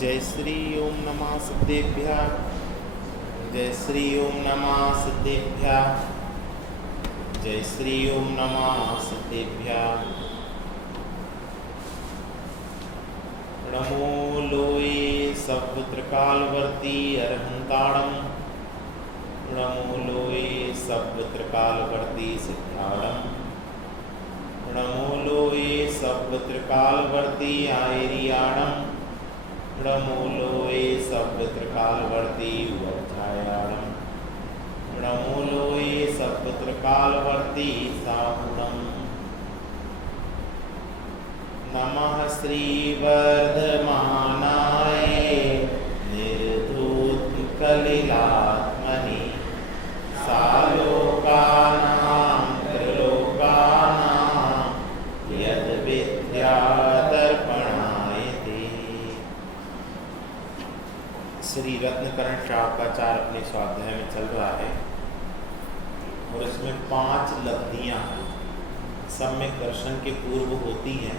जय श्री ओम नमः सिद्धेभ्यः। जय श्री ओम नमः सिद्धेभ्यः। जय श्री ओम नमः सिद्धेभ्यः। नमो लोए सपुत्र कालवर्ती अरहंताड़म। नमो लोए सपुत्र कालवर्ती सिद्धाड़म। नमो लोए सपुत्र कालवर्ती आयरियाणम। नमो लोए सपुत्र कालवर्ती उवध्यायाणम। नमो लोए सपुत्र कालवर्ती साहुणम। नमः श्री वर्धमानाय निर्धूत कलिलात्मनि सालोकानां त्रिलोकानां यद विद्यादर्पणायते। श्री रत्नकरण शाकाचार अपने स्वाध्याय में चल रहा है और इसमें 5 लब्धियां सम्यक दर्शन के पूर्व होती हैं,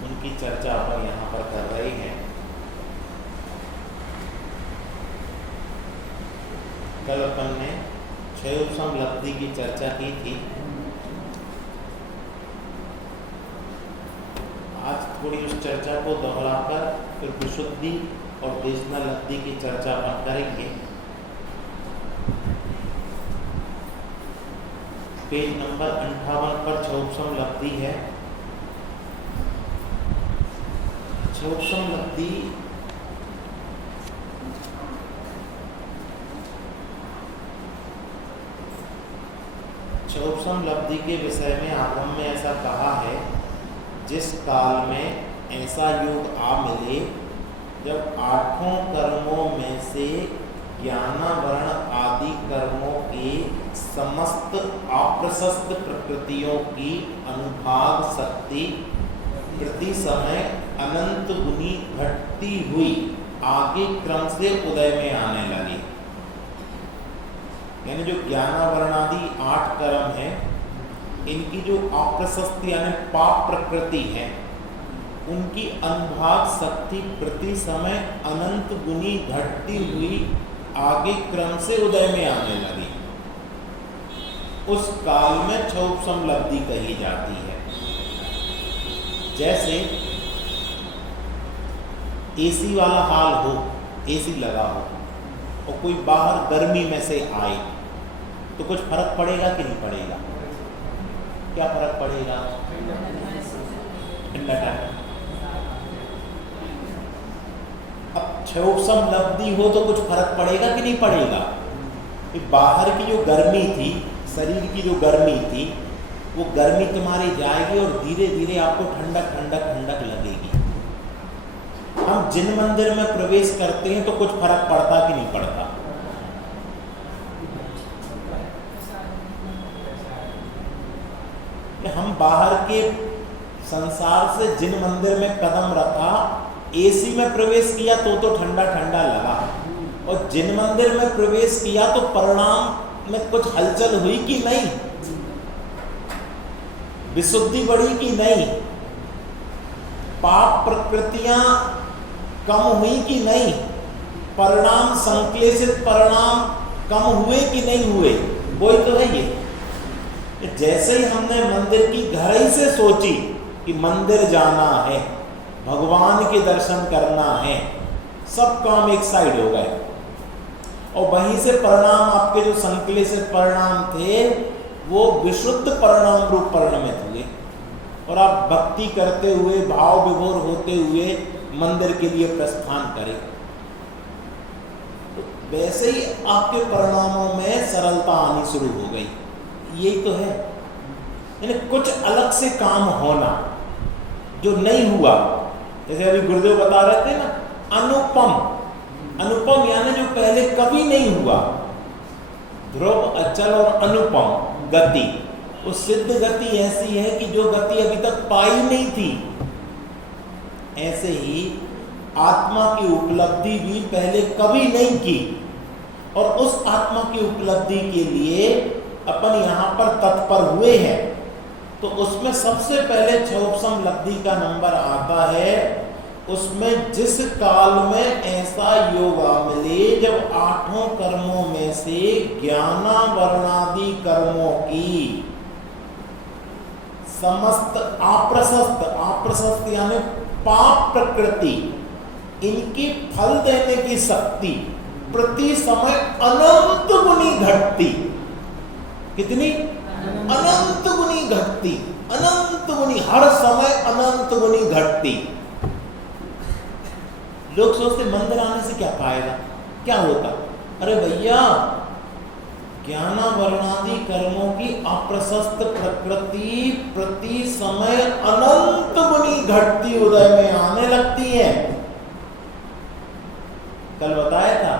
उनकी चर्चा अपन यहाँ पर कर रहे हैं। कल अपन ने 6 लब्धि की चर्चा की थी। आज थोड़ी उस चर्चा को दोहराकर फिर विशुद्धि और देशना लब्धि की चर्चा अपन करेंगे। पेज नंबर 58 पर 6 लब्धि है। 6 लब्धि लब्धि के विषय में आगम में ऐसा कहा है, जिस काल में ऐसा युग आ मिले जब 8 कर्मों में से ज्ञानावरण आदि कर्मों के समस्त अप्रशस्त प्रकृतियों की अनुभाग शक्ति प्रति समय अनंत गुनी घटती हुई आगे क्रम से उदय में आने लगी। यानी जो ज्ञानावरणादि 8 कर्म हैं, इनकी जो अप्रशस्त यानी पाप प्रकृति है, उनकी अनुभाग शक्ति प्रति समय अनंत गुनी घटती हुई आगे क्रम से उदय में आने लगी। उस काल में 6 लब्धि कही जाती है। जैसे एसी वाला हाल हो, एसी लगा हो और कोई बाहर गर्मी में से आए तो कुछ फर्क पड़ेगा कि नहीं पड़ेगा? क्या फर्क पड़ेगा? ठंडा टाइम। अब 6 लब्धि हो तो कुछ फर्क पड़ेगा कि नहीं पड़ेगा? कि बाहर की जो गर्मी थी, शरीर की जो गर्मी थी, वो गर्मी तुम्हारी जाएगी और धीरे धीरे आपको ठंडक ठंडक ठंडक लगेगी। हम जिन मंदिर में प्रवेश करते हैं तो कुछ फर्क पड़ता कि नहीं पड़ता? हम बाहर के संसार से जिन मंदिर में कदम रखा, एसी में प्रवेश किया तो ठंडा ठंडा लगा, और जिन मंदिर में प्रवेश किया तो परिणाम में कुछ हलचल हुई कि नहीं? विशुद्धि बढ़ी कि नहीं? पाप प्रकृतियां कम हुई कि नहीं? परिणाम संक्लेशित परिणाम कम हुए कि नहीं हुए? वही तो है ये। जैसे ही हमने मंदिर की गहराई से सोची कि मंदिर जाना है, भगवान के दर्शन करना है, सब काम एक साइड हो गए और वहीं से परिणाम, आपके जो संक्लेशित परिणाम थे वो विशुद्ध परिणाम रूप परिणमित हुए और आप भक्ति करते हुए, भाव विभोर होते हुए मंदिर के लिए प्रस्थान करें। तो वैसे ही आपके परिणामों में सरलता आनी शुरू हो गई। यही तो है, यानी कुछ अलग से काम होना जो नहीं हुआ। जैसे अभी गुरुदेव बता रहे थे ना, अनुपम। अनुपम यानी जो पहले कभी नहीं हुआ। ध्रुव, अचल और अनुपम गति, वो सिद्ध गति ऐसी है कि जो गति अभी तक पाई नहीं थी। ऐसे ही आत्मा की उपलब्धि भी पहले कभी नहीं की, और उस आत्मा की उपलब्धि के लिए अपन यहाँ पर तत्पर हुए हैं। तो उसमें सबसे पहले 6 लब्धि का नंबर आता है उसमें जिस काल में ऐसा योगा मिले जब आठों कर्मों में से ज्ञानावरणादि कर्मों की समस्त आप्रशस्त यानी पाप प्रकृति, इनकी फल देने की शक्ति प्रति समय अनंत गुनी घटती। कितनी? अनंत गुनी घटती, अनंत गुनी, हर समय अनंत गुनी घटती। लोग सोचते मंदिर आने से क्या पाएगा, क्या होता? अरे भैया, ज्ञानावरणादि कर्मों की अप्रशस्त प्रकृति प्रति समय अनंत गुनी घटती उदय में आने लगती है। कल बताया था,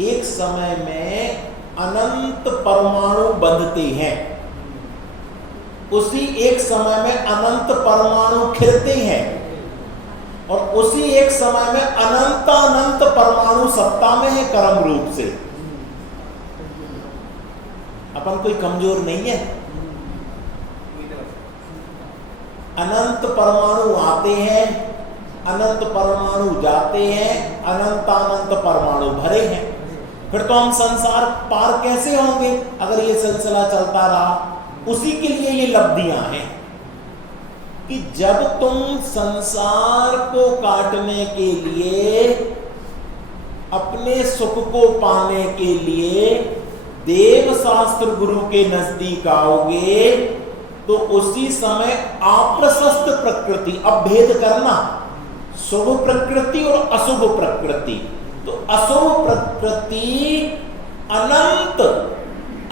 एक समय में अनंत परमाणु बंधते हैं, उसी एक समय में अनंत परमाणु खिलते हैं, और उसी एक समय में अनंत अनंत परमाणु सत्ता में है कर्म रूप से। अपन कोई कमजोर नहीं है। अनंत परमाणु आते हैं, अनंत परमाणु जाते हैं, अनंत अनंत परमाणु भरे हैं। फिर तो हम संसार पार कैसे होंगे अगर ये सिलसिला चलता रहा? उसी के लिए ये लब्धियां हैं कि जब तुम संसार को काटने के लिए, अपने सुख को पाने के लिए देव शास्त्र गुरु के नजदीक आओगे, तो उसी समय अप्रशस्त प्रकृति, अब भेद करना शुभ प्रकृति और अशुभ प्रकृति। तो अशुभ प्रकृति अनंत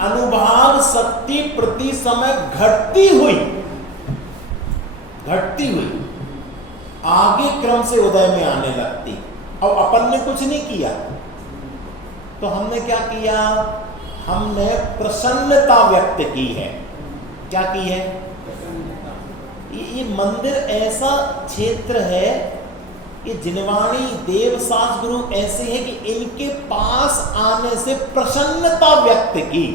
अनुभाव शक्ति प्रति समय घटती हुई आगे क्रम से उदय में आने लगती। अब अपन ने कुछ नहीं किया, तो हमने क्या किया? हमने प्रसन्नता व्यक्त की है। क्या की है? ये मंदिर ऐसा क्षेत्र है कि जिनवाणी देव शास्त्र गुरु ऐसे हैं कि इनके पास आने से प्रसन्नता व्यक्त की,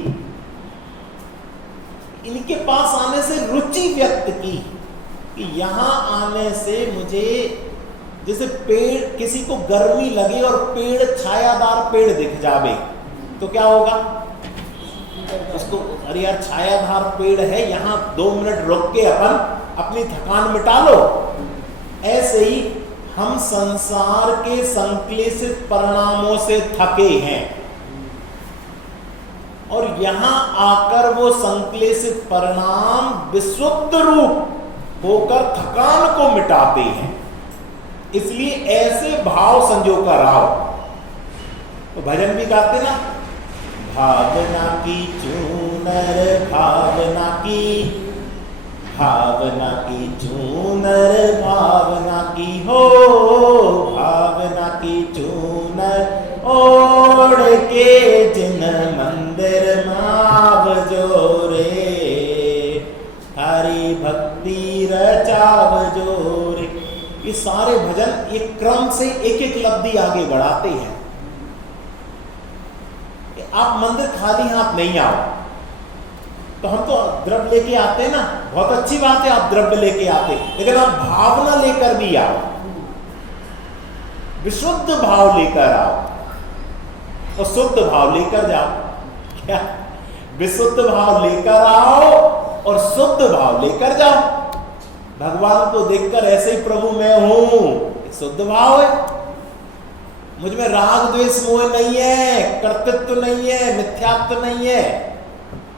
इनके पास आने से रुचि व्यक्त की कि यहां आने से मुझे, जैसे पेड़, किसी को गर्मी लगे और पेड़ छायादार पेड़ दिख जावे तो क्या होगा? उसको, अरे यार छायादार पेड़ है, यहां 2 मिनट रुक के अपन अपनी थकान मिटा लो। ऐसे ही हम संसार के संक्लेशित परिणामों से थके हैं, और यहां आकर वो संक्लेशित परिणाम विशुद्ध रूप होकर थकान को मिटाते हैं। इसलिए ऐसे भाव संजो कर आओ। तो भजन भी गाते ना, भावना की चूनर भावना की, भावना की चूनर भावना की हो, भावना की चूनर ओढ़ के जिन मंदिर माव जोरे, हरि भक्ति रचाव जोरे। ये सारे भजन एक क्रम से एक एक लब्धि आगे बढ़ाते हैं। आप मंदिर खाली हाथ नहीं आओ। तो हम तो द्रव्य लेके आते हैं ना, बहुत अच्छी बात है आप द्रव्य लेके आते, लेकिन आप भावना लेकर भी आओ, विशुद्ध भाव लेकर आओ और शुद्ध भाव लेकर जाओ। क्या? विशुद्ध भाव लेकर आओ और शुद्ध भाव लेकर जाओ। भगवान को देखकर ऐसे ही प्रभु मैं हूं, शुद्ध भाव है। मुझ में राग द्वेष मोह नहीं है, कर्तृत्व नहीं है, मिथ्यात्व नहीं है,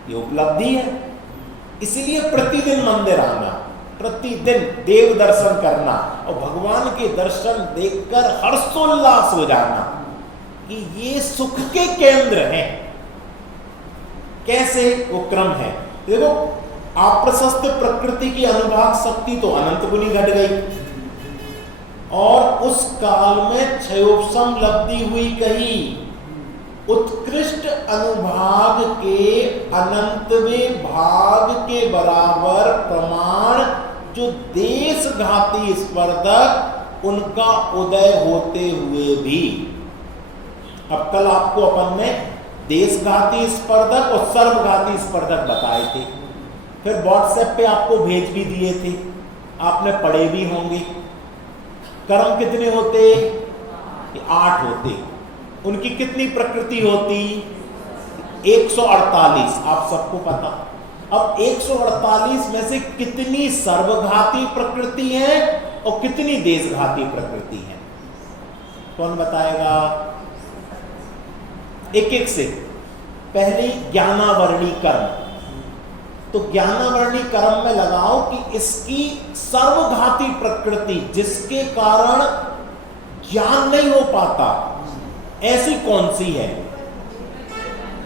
ये उपलब्धि है। इसीलिए प्रतिदिन मंदिर आना, प्रतिदिन देव दर्शन करना और भगवान के दर्शन देखकर हर्षोल्लास हो जाना कि ये सुख के केंद्र हैं। कैसे? वो क्रम है। देखो, अप्रशस्त प्रकृति की अनुभाग शक्ति तो अनंत गुनी घट गई, और उस काल में क्षयोपशम लब्धि हुई कही। उत्कृष्ट अनुभाग के अनंतवें भाग के बराबर प्रमाण जो देशघाती स्पर्धक, उनका उदय होते हुए भी। अब कल आपको अपन ने देशघाती स्पर्धक और सर्वघाती स्पर्धक बताए थे, फिर व्हाट्सएप पे आपको भेज भी दिए थे, आपने पढ़े भी होंगे। कर्म कितने होते? 8 होते। उनकी कितनी प्रकृति होती? 148। आप सबको पता। अब 148 में से कितनी सर्वघाती प्रकृति है और कितनी देशघाती प्रकृति है? कौन बताएगा? एक एक से। पहली ज्ञानावरणी कर्म। तो ज्ञानावरणी कर्म में लगाओ कि इसकी सर्वघाती प्रकृति जिसके कारण ज्ञान नहीं हो पाता, ऐसी कौन सी है?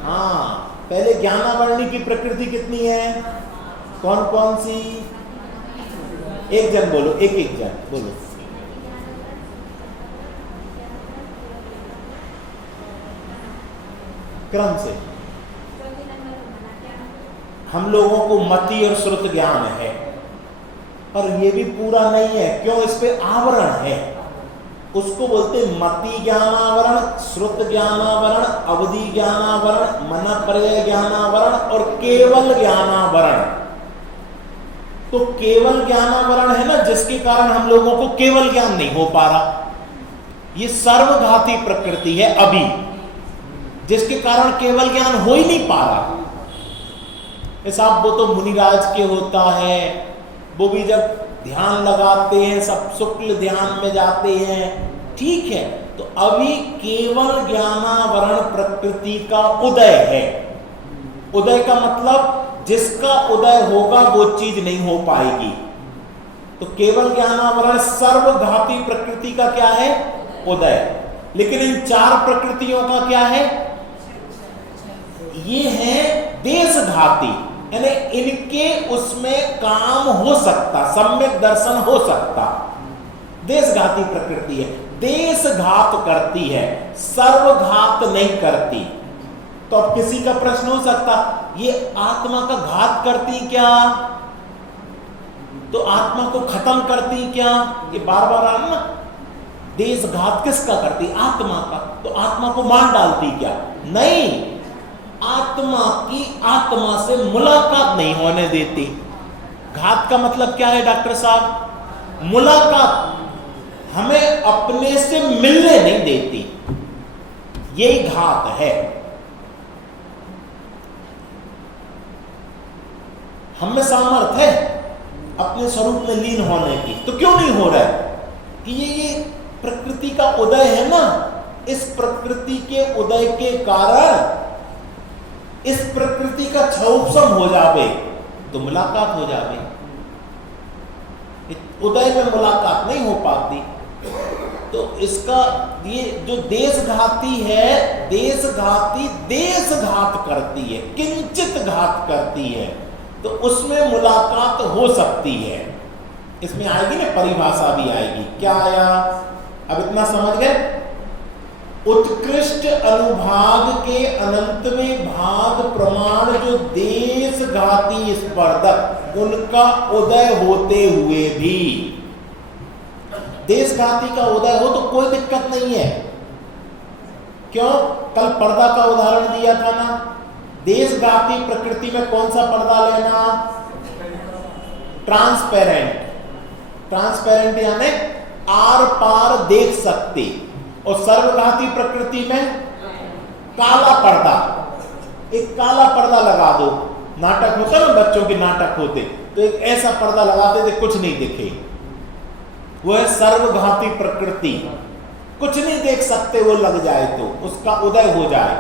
हाँ, पहले ज्ञानावरणी की प्रकृति कितनी है? कौन कौन सी? एक जन बोलो, एक जन बोलो। क्रम से। हम लोगों को मति और श्रुत ज्ञान है, पर यह भी पूरा नहीं है। क्यों? इस पे आवरण है। उसको बोलते मति ज्ञानावरण, श्रुत ज्ञानावरण, अवधि ज्ञानावरण, मन पर्याय ज्ञानावरण और केवल ज्ञानावरण। तो केवल ज्ञानावरण है ना, जिसके कारण हम लोगों को केवल ज्ञान नहीं हो पा रहा। ये सर्वघाती प्रकृति है अभी, जिसके कारण केवल ज्ञान हो ही नहीं पा रहा। साहब वो तो मुनिराज के होता है, वो भी जब ध्यान लगाते हैं सब शुक्ल ध्यान में जाते हैं, ठीक है। तो अभी केवल ज्ञानावरण प्रकृति का उदय है। उदय का मतलब जिसका उदय होगा वो चीज नहीं हो पाएगी। तो केवल ज्ञानावरण सर्वघाती प्रकृति का क्या है? उदय। लेकिन इन 4 प्रकृतियों का क्या है? ये है देशघाती, यानी इनके उसमें काम हो सकता, सम्यक दर्शन हो सकता। देशघाती प्रकृति है, देशघात करती है, सर्वघात नहीं करती। तो अब किसी का प्रश्न हो सकता, ये आत्मा का घात करती क्या? तो आत्मा को खत्म करती क्या? ये बार बार आना ना, देशघात किसका करती? आत्मा का। तो आत्मा को मार डालती क्या? नहीं, आत्मा की आत्मा से मुलाकात नहीं होने देती। घात का मतलब क्या है डॉक्टर साहब? मुलाकात, हमें अपने से मिलने नहीं देती, यही घात है। हमें सामर्थ्य है अपने स्वरूप में लीन होने की, तो क्यों नहीं हो रहा है? ये प्रकृति का उदय है ना, इस प्रकृति के उदय के कारण इस प्रकृति का क्षोभसम हो जावे तो मुलाकात हो जावे। उदय में मुलाकात नहीं हो पाती। तो इसका ये जो देशघाती है, देशघाती देशघात करती है, किंचित घात करती है, तो उसमें मुलाकात हो सकती है। इसमें आएगी ना, परिभाषा भी आएगी। क्या आया? अब इतना समझ गए? उत्कृष्ट अनुभाग के अनंत में भाग प्रमाण जो देशघाती स्पर्धक, उनका उदय होते हुए भी, देशघाती का उदय हो तो कोई दिक्कत नहीं है। क्यों? कल पर्दा का उदाहरण दिया था ना, देशघाती प्रकृति में कौन सा पर्दा लेना? ट्रांसपेरेंट। ट्रांसपेरेंट यानी आर पार देख सकते। और सर्वघाती प्रकृति में काला पर्दा, एक काला पर्दा लगा दो। नाटक होता ना, बच्चों के नाटक होते, तो एक ऐसा पर्दा लगाते थे कुछ नहीं दिखे। वो है सर्वघाती प्रकृति, कुछ नहीं देख सकते, वो लग जाए तो उसका उदय हो जाए।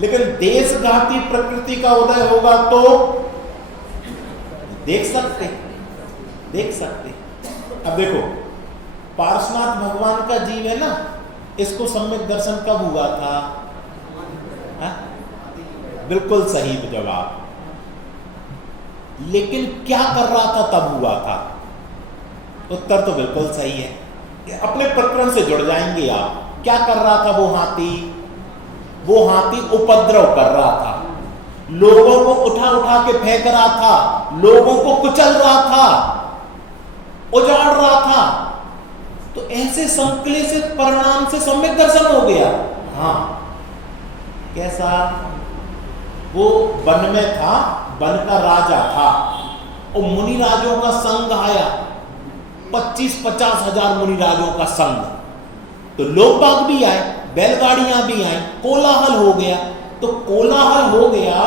लेकिन देशघाती प्रकृति का उदय होगा तो देख सकते, देख सकते। अब देखो, पार्श्वनाथ भगवान का जीव है ना, इसको सम्यक दर्शन कब हुआ था? हा? बिल्कुल सही जवाब। लेकिन क्या कर रहा था तब हुआ था? उत्तर तो बिल्कुल सही है। अपने प्रकरण से जुड़ जाएंगे आप। क्या कर रहा था वो हाथी? वो हाथी उपद्रव कर रहा था, लोगों को उठा उठा के फेंक रहा था, लोगों को कुचल रहा था, उजाड़ रहा था। तो ऐसे संक्लेशित परिणाम से सम्यक दर्शन हो गया। हाँ, कैसा? वो वन में था, वन का राजा था, और मुनि राजों का संग आया, 25-50 हजार मुनिराजों का संग। तो लोग बाग भी आए, बैलगाड़ियां भी आई, कोलाहल हो गया। तो कोलाहल हो गया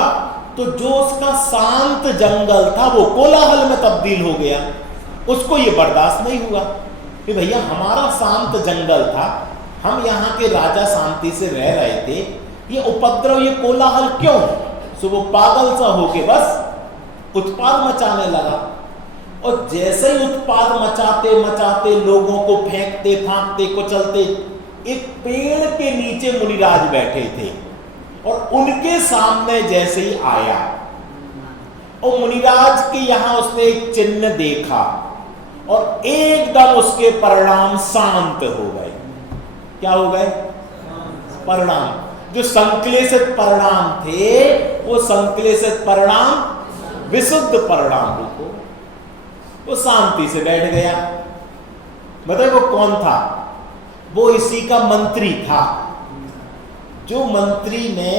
तो जो उसका शांत जंगल था वो कोलाहल में तब्दील हो गया। उसको ये बर्दाश्त नहीं हुआ कि भैया हमारा शांत जंगल था, हम यहाँ के राजा शांति से रह रहे थे, ये उपद्रव, ये कोलाहल क्यों? सो वो पागल सा होके बस उत्पाद मचाने लगा। और जैसे ही उत्पाद मचाते मचाते लोगों को फेंकते फांकते कुचलते, एक पेड़ के नीचे मुनिराज बैठे थे और उनके सामने जैसे ही आया और मुनिराज के यहां उसने एक चिन्ह देखा और एकदम उसके परिणाम शांत हो गए। क्या हो गए? परिणाम। जो संक्लेशित परिणाम थे वो संक्लेशित परिणाम विशुद्ध परिणाम को वो शांति से बैठ गया। मतलब वो कौन था? वो इसी का मंत्री था। जो मंत्री ने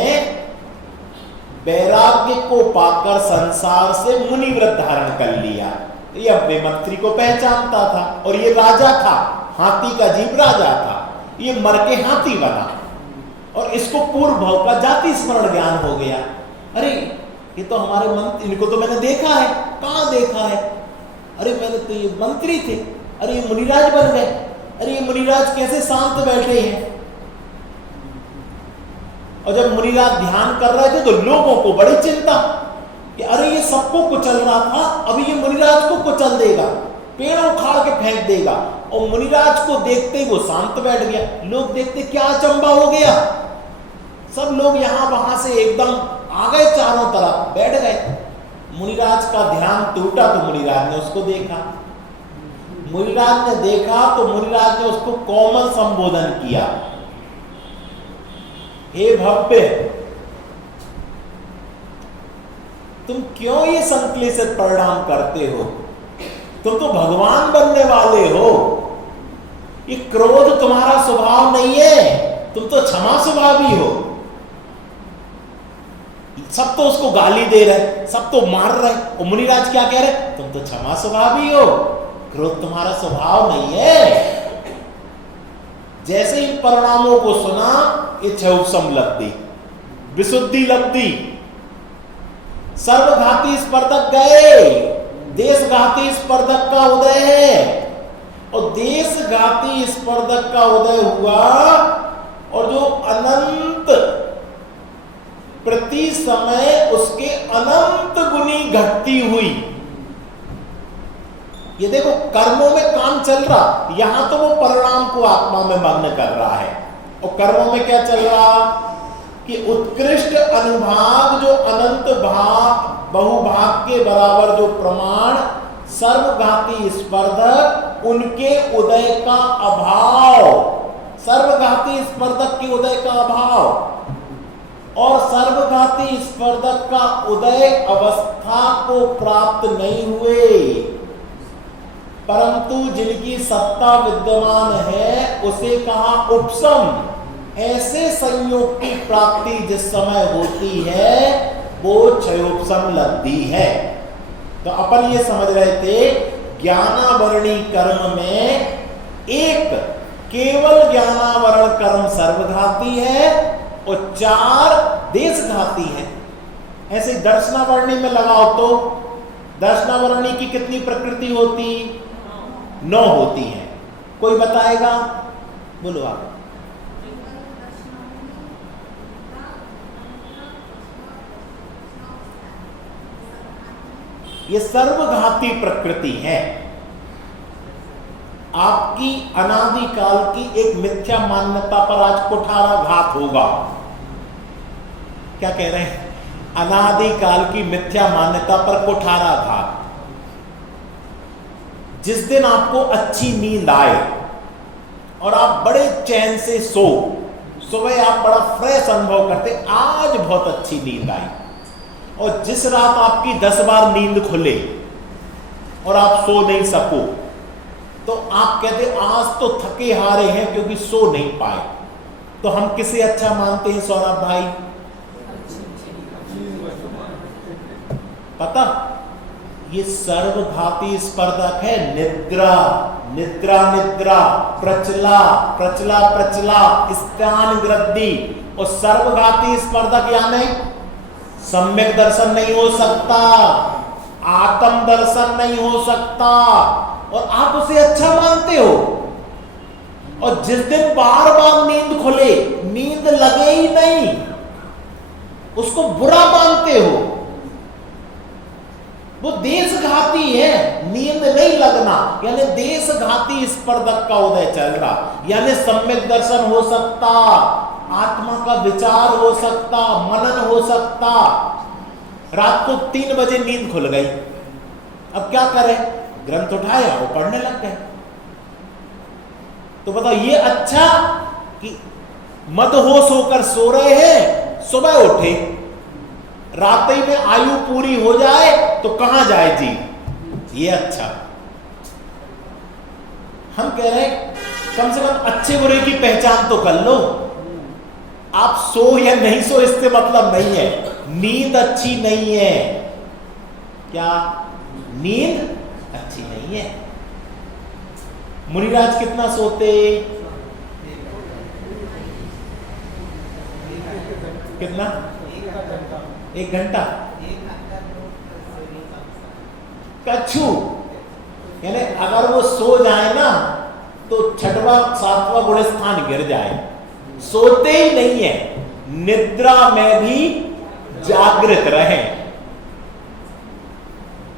वैराग्य को पाकर संसार से मुनि व्रत धारण कर लिया, ये अपने मंत्री को पहचानता था। और ये राजा था, हाथी का जीव राजा था, ये मर के हाथी बना और इसको पूर्व भाव का जाति स्मरण ज्ञान हो गया। अरे ये तो हमारे मंत्री, इनको तो मैंने देखा है। कहां देखा है? अरे मैंने तो ये मंत्री थे, अरे ये मुनिराज बन गए, अरे ये मुनिराज कैसे शांत बैठे हैं। और जब मुनिराज ध्यान कर रहे थे तो लोगों को बड़ी चिंता कि अरे ये सबको कुचल रहा था, अभी ये मुनिराज को कुचल देगा, पेड़ उखाड़ के फेंक देगा। और मुनिराज को देखते ही वो शांत बैठ गया। लोग देखते क्या अचंबा हो गया, सब लोग यहां वहां से एकदम आ गए, चारों तरफ बैठ गए। मुनिराज का ध्यान टूटा तो मुनिराज ने उसको देखा। मुनिराज ने देखा तो मुनिराज ने उसको कोमल संबोधन किया, हे भव्य, तुम क्यों ये संक्लेशित परिणाम करते हो? तुम तो भगवान बनने वाले हो। ये क्रोध तुम्हारा स्वभाव नहीं है, तुम तो क्षमा स्वभावी हो। सब तो उसको गाली दे रहे, सब तो मार रहे, और मुनिराज क्या कह रहे? तुम तो क्षमा स्वभावी हो, क्रोध तुम्हारा स्वभाव नहीं है। जैसे इन परिणामों को सुना, ये क्षयोपशम लब्धि, विशुद्धि लब्धि, सर्वघाती स्पर्धक गए, देशघाती स्पर्धक का उदय है। और देशघाती स्पर्धक का उदय हुआ और जो अनंत प्रति समय उसके अनंत गुनी घटती हुई। ये देखो कर्मों में काम चल रहा, यहां तो वो परिणाम को आत्मा में मग्न कर रहा है। और कर्मों में क्या चल रहा कि उत्कृष्ट अनुभाग, जो अनंत भाग बहुभाग के बराबर जो प्रमाण, सर्वघाती स्पर्धक, उनके उदय का अभाव, सर्वघाती स्पर्धक के उदय का अभाव। और सर्वघाती स्पर्धक का उदय अवस्था को प्राप्त नहीं हुए, परंतु जिनकी सत्ता विद्यमान है उसे कहा उपशम। ऐसे संयोग की प्राप्ति जिस समय होती है वो क्षयोपशम लब्धि है। तो अपन ये समझ रहे थे ज्ञानावरणी कर्म में एक केवल ज्ञानावरण कर्म सर्वघाती है और 4 देशघाती है। ऐसे दर्शनावरणी में लगाओ तो दर्शनावरणी की कितनी प्रकृति होती? 9 होती है। कोई बताएगा? बोलो आप। ये सर्वघाती प्रकृति है। आपकी अनादिकाल की एक मिथ्या मान्यता पर आज कुठाराघात होगा। क्या कह रहे हैं? अनादिकाल की मिथ्या मान्यता पर कुठाराघात। जिस दिन आपको अच्छी नींद आए और आप बड़े चैन से सो, सुबह आप बड़ा फ्रेश अनुभव करते, आज बहुत अच्छी नींद आई। और जिस रात आपकी 10 बार नींद खुले और आप सो नहीं सको, तो आप कहते आज तो थके हारे हैं क्योंकि सो नहीं पाए। तो हम किसे अच्छा मानते हैं सौरभ भाई? पता ये सर्वघाती स्पर्धक है। निद्रा निद्रा निद्रा, प्रचला प्रचला प्रचला, स्थान वृद्धि। और सर्वघाती स्पर्धक यानी सम्यक दर्शन नहीं हो सकता, आत्म दर्शन नहीं हो सकता, और आप उसे अच्छा मानते हो। और जिस दिन बार बार नींद खुले, नींद लगे ही नहीं, उसको बुरा मानते हो। वो देशघाती है, नींद नहीं लगना, यानी देशघाती स्पर्धक का उदय चल रहा। यानी सम्यक दर्शन हो सकता, आत्मा का विचार हो सकता, मनन हो सकता। रात को 3 बजे नींद खुल गई, अब क्या करें? ग्रंथ उठाया और पढ़ने लग गए। तो बताओ ये अच्छा कि मदहोश होकर सो रहे हैं, सुबह उठे, रात ही में आयु पूरी हो जाए तो कहां जाए जी? ये अच्छा। हम कह रहे हैं कम से कम अच्छे बुरे की पहचान तो कर लो। आप सो या नहीं सो इससे मतलब नहीं है, नींद अच्छी नहीं है। क्या नींद अच्छी नहीं है? मुनिराज कितना सोते? कितना? 1 घंटा। कछु यानी अगर वो सो जाए ना तो 6वां 7वां गुण स्थान गिर जाए। सोते ही नहीं है, निद्रा में भी जागृत रहे।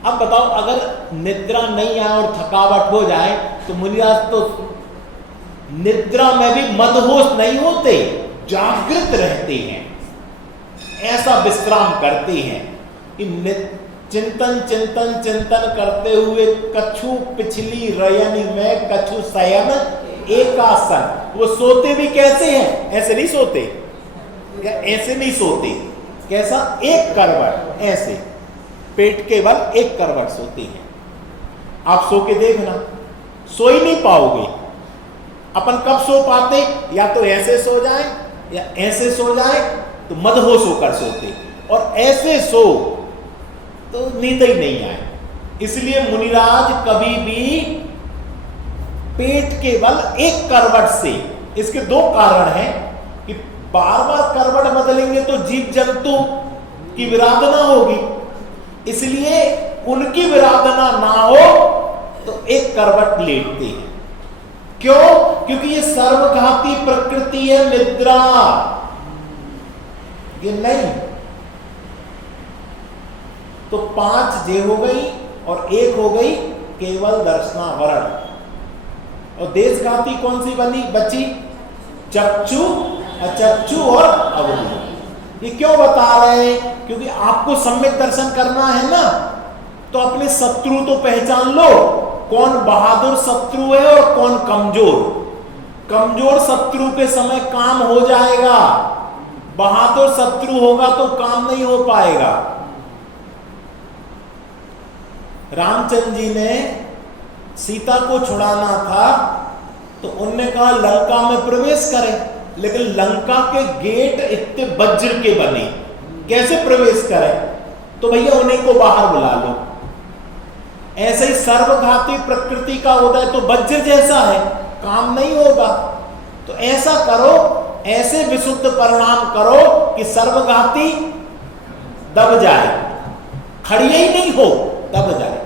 अब बताओ अगर निद्रा नहीं आए और थकावट हो जाए तो मुनिराज तो निद्रा में भी मदहोश नहीं होते, जागृत रहते हैं, ऐसा विश्राम करते हैं कि चिंतन चिंतन चिंतन करते हुए कछु पिछली रयन में कछु शयन एकासन। वो सोते भी कैसे हैं? ऐसे नहीं सोते या ऐसे नहीं सोते। कैसा? एक करवट, ऐसे पेट के बल एक करवट सोते हैं। आप सो के देखना, सो ही नहीं पाओगे। अपन कब सो पाते? या तो ऐसे सो जाए या ऐसे सो जाए तो मदहोश होकर सोते, और ऐसे सो तो नींद ही नहीं आए। इसलिए मुनिराज कभी भी पेट के बल एक करवट से, इसके 2 कारण हैं कि बार बार करवट बदलेंगे तो जीव जंतु की विराधना होगी, इसलिए उनकी विराधना ना हो तो एक करवट लेटते हैं। क्यों? क्योंकि ये सर्वघाती प्रकृति है निद्रा, ये नहीं। तो 5 जे हो गई और 1 हो गई केवल दर्शनावरण। और देशघाती कौन सी बची? चक्षु, अचक्षु और अवधि। ये क्यों बता रहे हैं? क्योंकि आपको सम्यक दर्शन करना है ना, तो अपने शत्रु तो पहचान लो, कौन बहादुर शत्रु है और कौन कमजोर। कमजोर शत्रु के समय काम हो जाएगा, बहादुर शत्रु होगा तो काम नहीं हो पाएगा। रामचंद्र जी ने सीता को छुड़ाना था तो उनने कहा लंका में प्रवेश करें, लेकिन लंका के गेट इतने वज्र के बने, कैसे प्रवेश करें? तो भैया उन्हीं को बाहर बुला लो। ऐसे ही सर्वघाती प्रकृति का उदय तो वज्र जैसा है, काम नहीं होगा। तो ऐसा करो, ऐसे विशुद्ध परिणाम करो कि सर्वघाती दब जाए, खड़ी ही नहीं हो, दब जाए।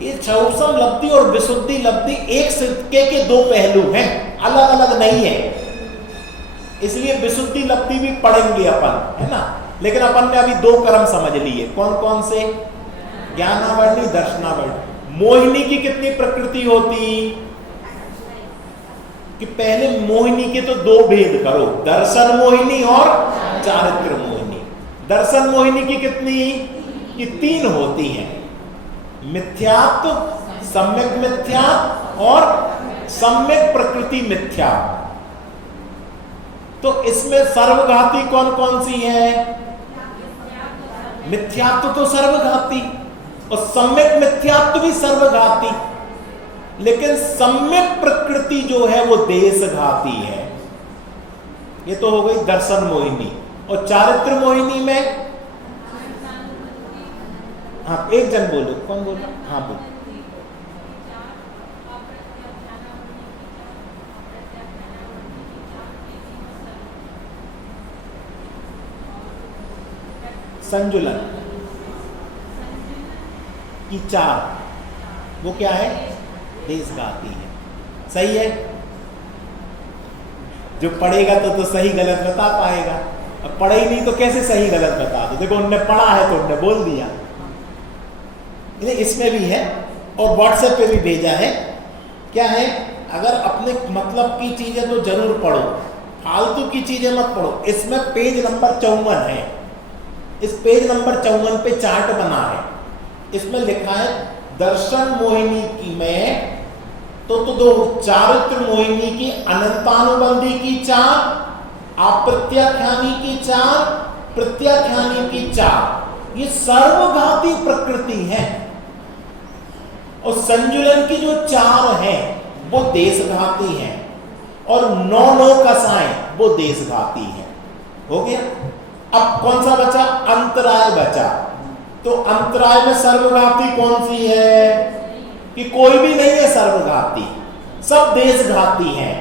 ये क्षौषम लब्धि और विशुद्धि लब्धि एक सिक्के के 2 पहलू हैं, अलग अलग नहीं है। इसलिए विशुद्धि लब्धि भी पढ़ेंगे अपन, है ना। लेकिन अपन ने अभी 2 कर्म समझ लिए, कौन कौन से? ज्ञानावरणी, दर्शनावरणी। मोहिनी की कितनी प्रकृति होती? कि पहले मोहिनी के तो 2 भेद करो, दर्शन मोहिनी और चारित्र मोहिनी। दर्शन मोहिनी की कितनी? कि 3 होती हैं, मिथ्यात्व, सम्यक मिथ्या और सम्यक प्रकृति मिथ्या। तो इसमें सर्वघाती कौन कौन सी है? मिथ्यात्व तो सर्वघाती और सम्यक मिथ्यात्व भी सर्वघाती, लेकिन सम्यक प्रकृति जो है वो देशघाती है। ये तो हो गई दर्शन मोहिनी। और चारित्र मोहिनी में हाँ एक जन बोलो, कौन बोल रहा? हाँ बोलो। संजुलन की चार, वो क्या है? देशघाती है। सही है। जो पढ़ेगा तो सही गलत बता पाएगा, अब पढ़े ही नहीं तो कैसे सही गलत बता दो? देखो उनने पढ़ा है तो उनने बोल दिया। इसमें भी है और व्हाट्सएप पे भी भेजा है। क्या है? अगर अपने मतलब की चीजें तो जरूर पढ़ो, फालतू की चीजें मत पढ़ो। इसमें पेज नंबर 54 है। इस पेज नंबर 54 पे चार्ट बना है। इसमें लिखा है दर्शन मोहिनी की में तो दो चारित्र मोहिनी की अनंतानुबंधी की चार, अप्रत्याख्यानी की चार, प्रत्याख्यानी की चार, ये सर्वघाती प्रकृति है। और संजुलन की जो चार हैं वो देशघाती हैं और 9 कसाएं वो देशघाती हैं। हो गया। अब कौन सा बचा? अंतराय बचा। तो अंतराय में सर्वघाती कौन सी है? कि कोई भी नहीं है सर्वघाती, सब देशघाती हैं।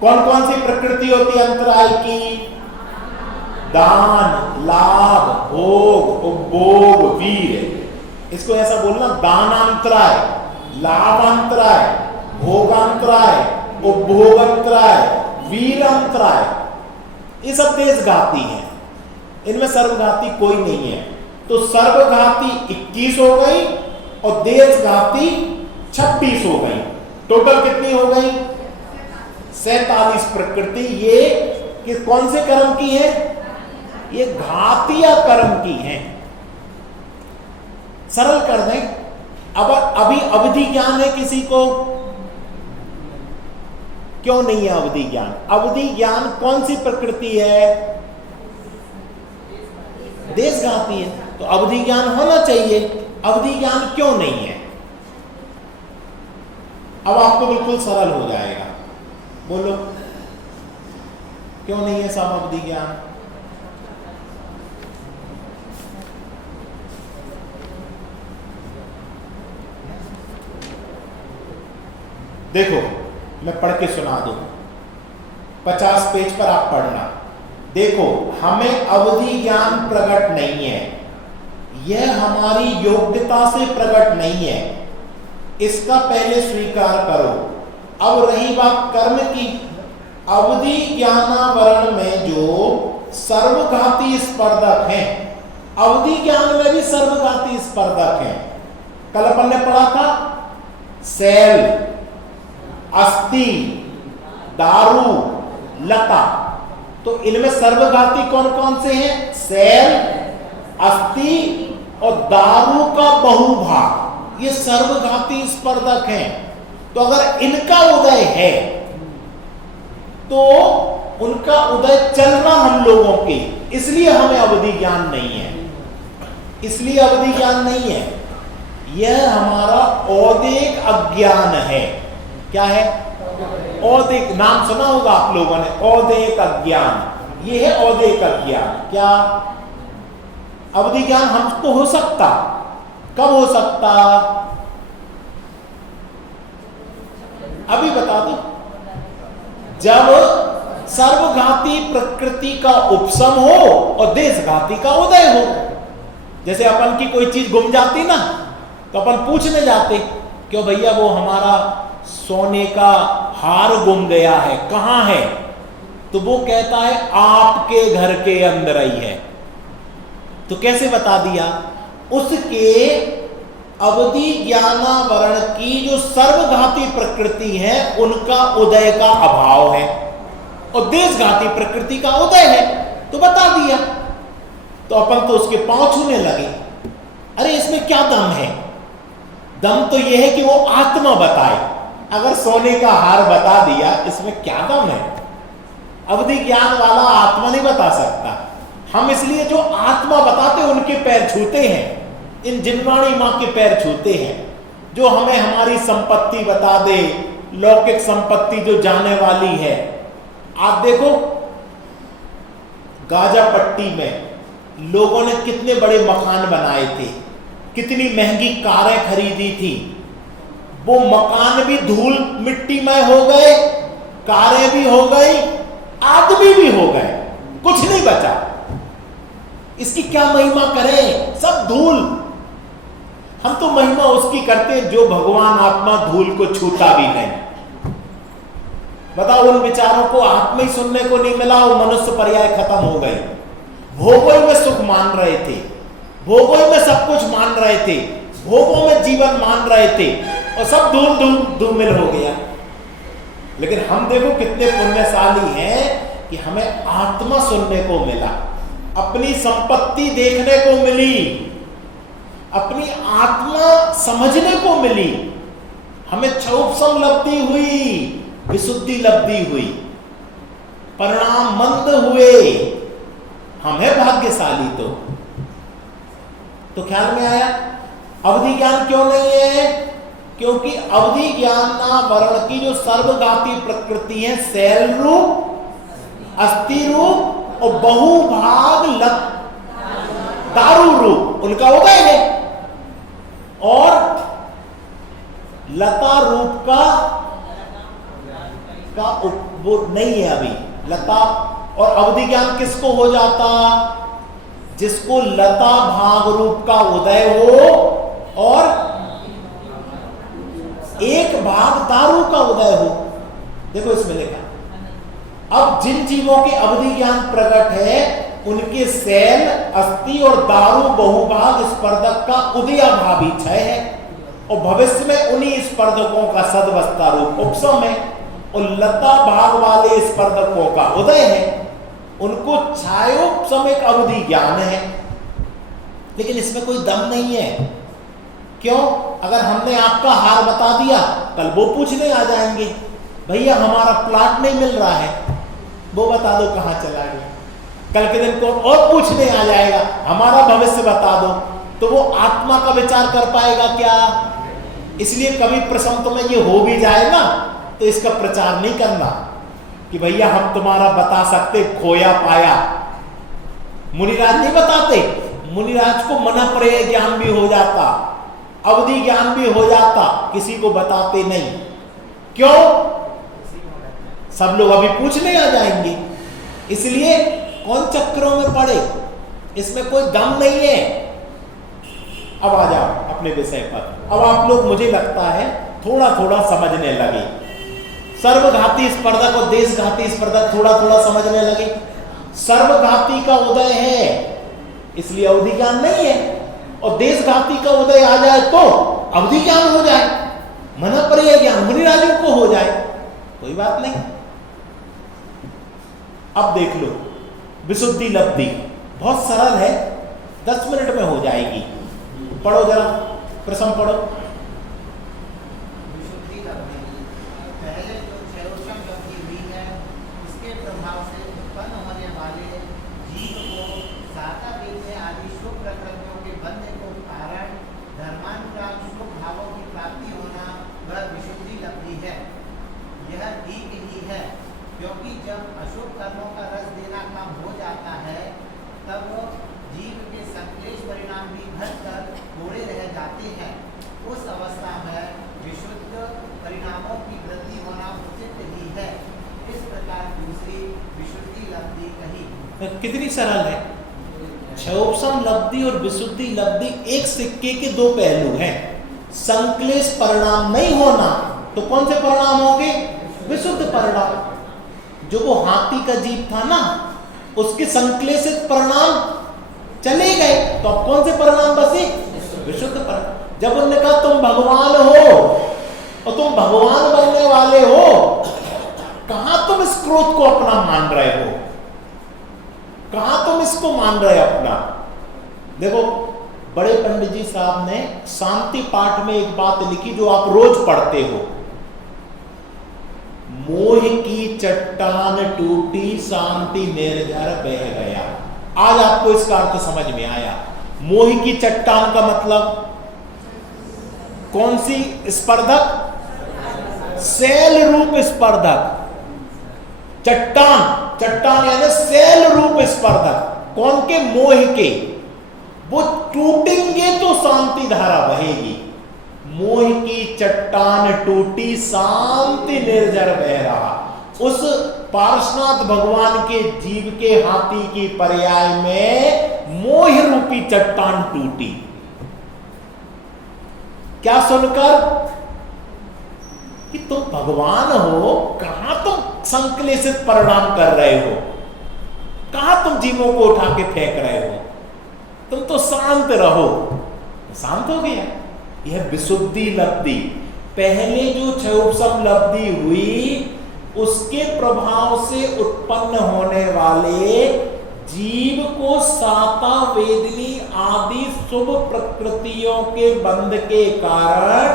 कौन कौन सी प्रकृति होती है अंतराय की? दान, लाभ, भोग, उपभोग, वीर। इसको ऐसा बोलना, दानांतराय, लाभांतराय, भोगांतराय, उपभोगांतराय, वीरांतराय, ये सब देशघाती हैं। इनमें सर्वघाती कोई नहीं है। तो सर्वघाती 21 हो गई और देशघाती 26 हो गई। टोटल कितनी हो गई? 47 प्रकृति। ये कि कौन से कर्म की है? ये घातीय कर्म की है। सरल कर दें। अब अभी अवधि ज्ञान है किसी को? क्यों नहीं है अवधि ज्ञान? अवधि ज्ञान कौन सी प्रकृति है? देशघाती है। तो अवधि ज्ञान होना चाहिए। अवधि ज्ञान क्यों नहीं है? अब आपको बिल्कुल सरल हो जाएगा। बोलो क्यों नहीं है सब अवधि ज्ञान? देखो मैं पढ़ के सुना दूं, 50 पेज पर आप पढ़ना। देखो हमें अवधि ज्ञान प्रकट नहीं है, यह हमारी योग्यता से प्रकट नहीं है, इसका पहले स्वीकार करो। अब रही बात कर्म की, अवधि ज्ञानावरण में जो सर्वघाती स्पर्धक हैं, अवधि ज्ञान में भी सर्वघाती स्पर्धक हैं। कल अपन ने पढ़ा था सेल, अस्थि, दारू, लता। तो इनमें सर्वघाती कौन कौन से हैं? सेल, अस्थि और दारू का बहुभाग, ये सर्वघाती स्पर्धक हैं। तो अगर इनका उदय है तो उनका उदय चलना हम लोगों के, इसलिए हमें अवधि ज्ञान नहीं है। इसलिए अवधि ज्ञान नहीं है, यह हमारा औदेक अज्ञान है। क्या है? औदेक, नाम सुना होगा आप लोगों ने, औदेक अज्ञान। ये है औदेक अज्ञान। क्या? अवधि ज्ञान हमको हो सकता, कब हो सकता? अभी बता दो, जब सर्वघाती प्रकृति का उपशम हो और देशघाती का उदय हो। जैसे अपन की कोई चीज गुम जाती ना, तो अपन पूछने जाते, क्यों भैया वो हमारा सोने का हार गुम गया है, कहां है? तो वो कहता है आपके घर के अंदर ही है। तो कैसे बता दिया? उसके अवधि ज्ञानावरण की जो सर्वघाती प्रकृति है उनका उदय का अभाव है और देशघाती प्रकृति का उदय है, तो बता दिया। तो अपन तो उसके पांव छूने लगे, अरे इसमें क्या दम है? दम तो यह है कि वो आत्मा बताए। अगर सोने का हार बता दिया, इसमें क्या दम है? अवधि ज्ञान वाला आत्मा नहीं बता सकता। हम इसलिए जो आत्मा बताते उनके पैर छूते हैं, इन जिनवाणी मां के पैर छूते हैं, जो हमें हमारी संपत्ति बता दे, लौकिक संपत्ति जो जाने वाली है। आप देखो गाजा पट्टी में लोगों ने कितने बड़े मकान बनाए थे, कितनी महंगी कारें खरीदी थी, वो मकान भी धूल मिट्टीमय हो गए, कारें भी हो गई, आदमी भी हो गए, कुछ नहीं बचा। इसकी क्या महिमा करें, सब धूल। हम तो महिमा उसकी करते हैं जो भगवान आत्मा धूल को छूता भी नहीं। बताओ, उन विचारों को आत्मा ही सुनने को नहीं मिला, वो मनुष्य पर्याय खत्म हो गई। भोगों में सुख मान रहे थे, भोगों में सब कुछ मान रहे थे, भोगों में जीवन मान रहे थे, और सब धूल धूल धूमिल हो गया। लेकिन हम देखो कितने पुण्यशाली हैं कि हमें आत्मा सुनने को मिला, अपनी संपत्ति देखने को मिली, अपनी आत्मा समझने को मिली, हमें क्षोभसम लब्धि हुई, विशुद्धि लब्धि हुई, परिणाम मंद हुए। हम है भाग्यशाली। तो ख्याल में आया, अवधि ज्ञान क्यों नहीं है? क्योंकि अवधि ज्ञान ना वर्ण की जो सर्वघाती प्रकृति है, शैल रूप, अस्थि रूप और बहुभाग दारू रूप, उनका उदय है। और लता रूप का वो नहीं है अभी लता। और अवधि ज्ञान किसको हो जाता? जिसको लता भाग रूप का उदय हो और एक भाग दारू का उदय हो। देखो इसमें लिखा, अब जिन जीवों के अवधि ज्ञान प्रकट है उनके शैल, अस्थि और दारू बहुभाग स्पर्धक का उदयाभावी क्षय है, और भविष्य में उन्हीं स्पर्धकों का सदवस्था रूप उपशम है, और लता भाग वाले स्पर्धकों का उदय है, उनको छायोपशमिक अवधि ज्ञान है। लेकिन इसमें कोई दम नहीं है। क्यों? अगर हमने आपका हार बता दिया, कल वो पूछने आ जाएंगे, भैया हमारा प्लाट नहीं मिल रहा है, वो बता दो कहां चला गया। कल के दिन कौन और पूछने आ जाएगा, हमारा भविष्य बता दो। तो वो आत्मा का विचार कर पाएगा क्या? इसलिए कभी प्रसंग तुम्हें ये हो भी जाए ना, तो इसका प्रचार नहीं करना कि भैया हम तुम्हारा बता सकते, खोया पाया। मुनिराज नहीं बताते। मुनिराज को मनःप्रय ज्ञान भी हो जाता, अवधि ज्ञान भी हो जाता, किसी को बताते नहीं। क्यों? सब लोग अभी पूछने आ जाएंगे। इसलिए कौन चक्रों में पड़े, इसमें कोई दम नहीं है। अब आ जाओ अपने विषय पर। अब आप लोग, मुझे लगता है, थोड़ा थोड़ा समझने लगे। सर्वघाती स्पर्धक और देशघाती स्पर्धक थोड़ा थोड़ा समझने लगे। सर्वघाती का उदय है इसलिए अवधि ज्ञान नहीं है, और देशघाती का उदय आ जाए तो अवधि ज्ञान हो जाए, मनःप्रय ज्ञान मुनिराजों को हो जाए, कोई बात नहीं। अब देख लो, विशुद्धि लब्धि बहुत सरल है, 10 मिनट में हो जाएगी। पढ़ो जरा, प्रश्न पढ़ो। विशुद्धि लब्धि पहले जो क्षयोक्षम लब्धि हुई है, उसके प्रभाव से उत्पन्न होने वाले जीव को साता विद्य आदि शुभ प्रकृतियों के बंधन को कारण धर्मानुराग शुभ भावों की प्राप्ति होना, वह विशुद्धि लब्धि है। यह ठीक ही है, क्योंकि जब अशुभ कर्मों का रस देना कम हो जाता है, तब जीव के संक्लेश परिणाम भी घटकर थोड़े रह जाते हैं। उस अवस्था में विशुद्ध परिणामों की वृद्धि होना उचित ही है। इस प्रकार दूसरी विशुद्धि लब्धि कही। कितनी सरल है। क्षयोपशम लब्धि और विशुद्धि लब्धि एक सिक्के के दो पहलू हैं। संक्लेश परिणाम नहीं होना तो कौन से परिणाम होंगे? विशुद्ध परिणाम। जो वो हाथी का जीव था ना, उसके संक्लेशित परिणाम चले गए, तो अब कौन से परिणाम बचे? विशुद्ध परिणाम। जब उन्होंने कहा तुम भगवान हो और तुम भगवान बनने वाले हो, कहां तुम इस क्रोध को अपना मान रहे हो? कहां तुम इसको मान रहे अपना? देखो, बड़े पंडित जी साहब ने शांति पाठ में एक बात लिखी जो आप रोज पढ़ते हो, मोह की चट्टान टूटी, शांति निर्झर बह गया। आज आपको इसका अर्थ समझ में आया। मोह की चट्टान का मतलब कौन सी स्पर्धक? शैल रूप स्पर्धक। चट्टान, चट्टान यानी शैल रूप स्पर्धक। कौन के? मोह के। वो टूटेंगे तो शांति धारा बहेगी। मोह की चट्टान टूटी, शांति निर्जर बह रहा। उस पार्श्वनाथ भगवान के जीव के हाथी की पर्याय में मोह रूपी चट्टान टूटी। क्या सुनकर कि तुम भगवान हो, कहां तुम संक्लेशित परिणाम कर रहे हो, कहां तुम जीवों को उठा के फेंक रहे हो, तुम तो शांत रहो। शांत हो गया। यह विशुद्धि लब्धि, पहले जो क्षयोपशम लब्धि हुई उसके प्रभाव से उत्पन्न होने वाले जीव को साता वेदनी आदि शुभ प्रकृतियों के बंध के कारण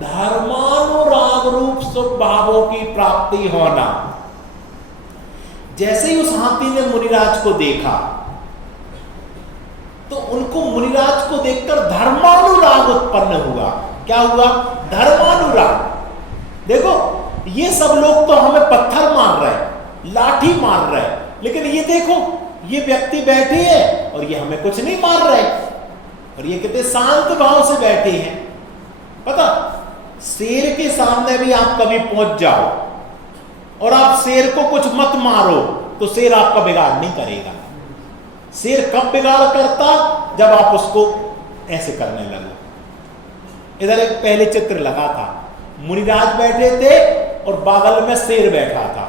धर्मानुराग रूप शुभ भावों की प्राप्ति होना। जैसे ही उस हाथी ने मुनिराज को देखा तो उनको मुनिराज को देखकर धर्मानुराग उत्पन्न हुआ। क्या हुआ? धर्मानुराग। देखो ये सब लोग तो हमें पत्थर मार रहे हैं, लाठी मार रहे हैं, लेकिन ये देखो ये व्यक्ति बैठे हैं और ये हमें कुछ नहीं मार रहे, और ये कितने शांत भाव से बैठे हैं। पता, शेर के सामने भी आप कभी पहुंच जाओ और आप शेर को कुछ मत मारो तो शेर आपका बिगाड़ नहीं करेगा। शेर कब बिगाड़ करता? जब आप उसको ऐसे करने लगो। इधर एक पहले चित्र लगा था, मुनिराज बैठे थे और बगल में शेर बैठा था,